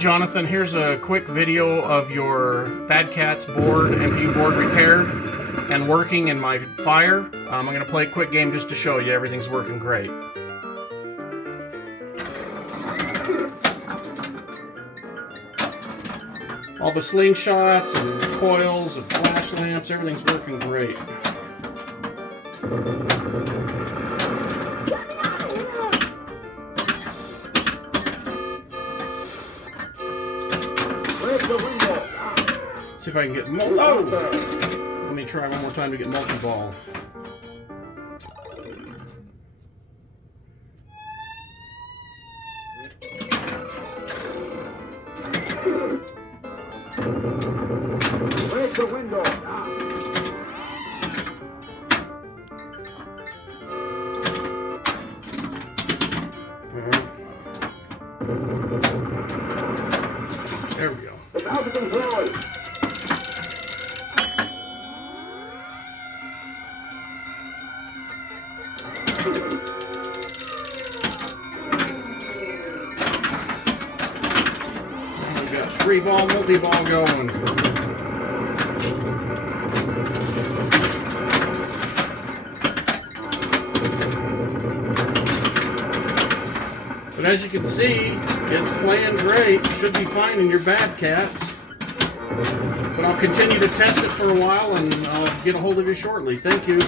Jonathan, here's a quick video of your Bad Cats board, MPU board repaired and working in my Fire. I'm going to play a quick game just to show you everything's working great. All the slingshots and coils and flash lamps, everything's working great. See if I can get let me try one more time to get multi-ball. Break the window. There we go. It's out of control. We've got 3-ball, multi-ball going. But as you can see, it's playing great. Should be fine in your Bad Cats. But I'll continue to test it for a while and I'll get a hold of you shortly. Thank you.